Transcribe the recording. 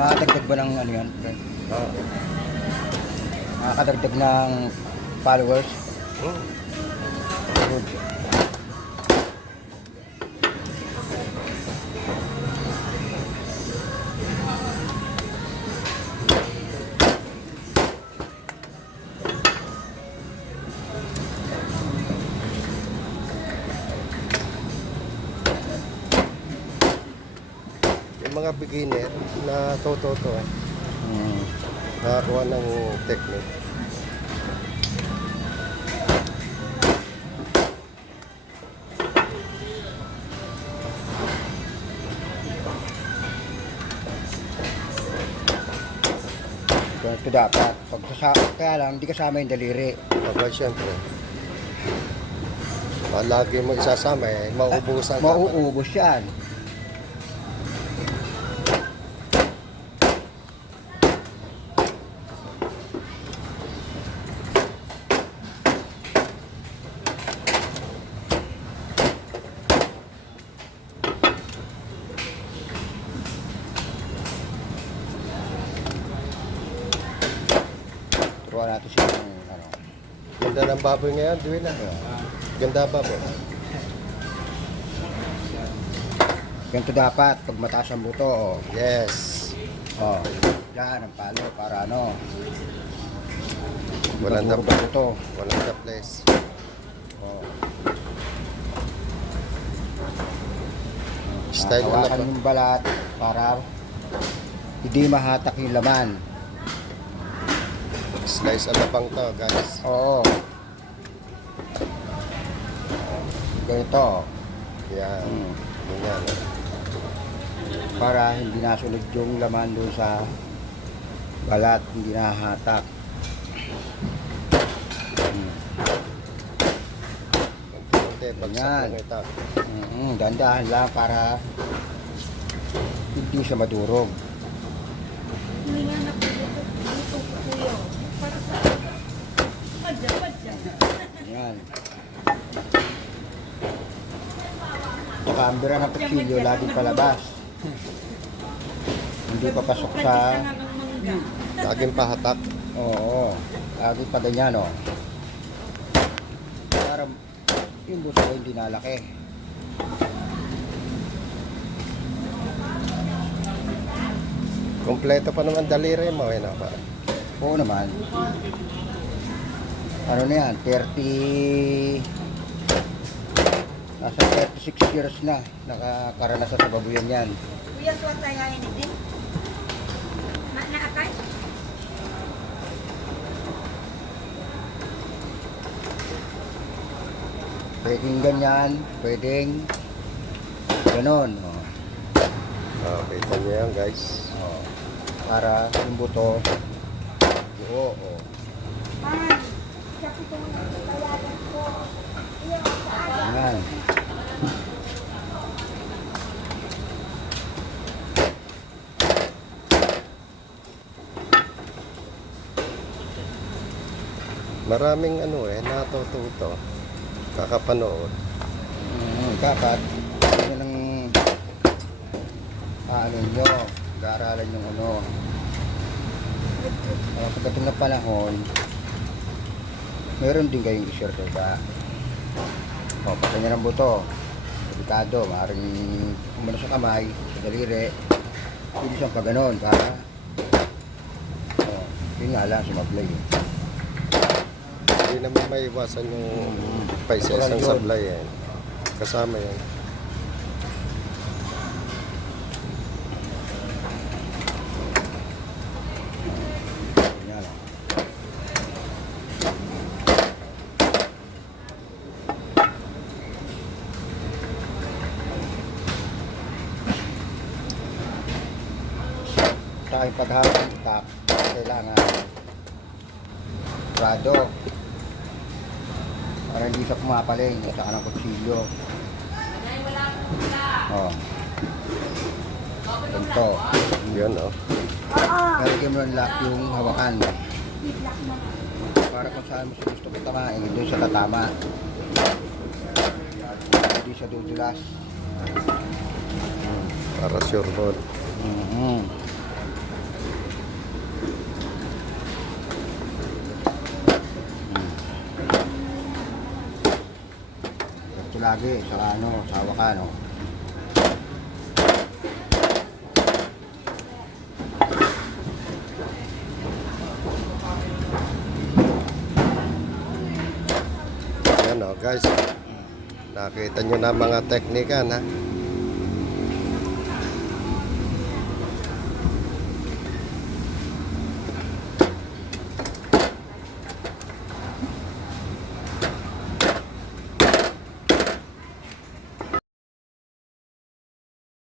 Makakadagdag ba ng ano yan, friend? Oo. Makakadagdag ng followers? Hmm. Good. Yung mga beginner na to nakakuha ng technique. Ito dapat. Kaya lang, hindi kasama yung daliri. Aba, siyempre. Lagi mo isasama mauubusan ka. Mauubos yan. Turuan natin siya ng ano. Ganda ng baboy ngayon, Duwin na. Ganda baboy. Ganito dapat, pag mataas ang buto, oh. Yes. Oh, yan ang palo para ano. Walang Maturo ba ito? Walang the place. Oh. Style na Hawakan yung balat para hindi mahatak yung laman. Slice alapang to, guys. Oo. Ganito. Yan. Yan. Para hindi nasunod yung laman doon sa balat, hindi nahahatak. Konti, bagsak Yan. lang ito. Dandahan lang para hindi siya madurog. Hindi nga napulutok dito ko kuya. Para sa padya. Yan. Tsaka ang bira ng kutsilyo laging palabas. Hindi papasok sa... Laging pahatak. Oo. Lagi pa ganyan, oh. Para yung buto ko hindi nalaki. Kompleto pa naman daliri mo, na ba? Oo naman. Ano na yan? 30... Nasa 36 years na nakakaranasan sa babuyan yan. Kuya, suwat tayo ngayon din. Naakay? Pwedeng ganyan, pwedeng ganon. Oh. Kita niyo yan, guys. Oh. Para yung buto, buo. Oh. Ay, siya po itong nagpapayagan ko. Iya, saan? Yan. Maraming natututo. Kakapanood. Dapat, yun ang ano nyo, mag-aaralan yung ano. Pagdating na panahon, meron din kayong i-share ko ba? O, pagka nyo ng buto, delikado, maaaring umano sa kamay, sa daliri, hindi siyang pa ganon, para yun nga lang, sumablay. Hindi naman maiwasan yung paisa-isang sablay yan. Kasama yan. Yan lang. Sa aking paghawak ng tap, kailangan prado para hindi siya pumapaling at saka ng kutsilyo. Oh. Ganito. Yun, Lalagyan mo ng lock yung hawakan para kung saan mo siya gusto tamain, doon siya tatama. Hindi siya dudulas. Para sure ball. lagi sa ano, sa Wakan, no? Yan o guys. Nakita nyo na mga teknika na.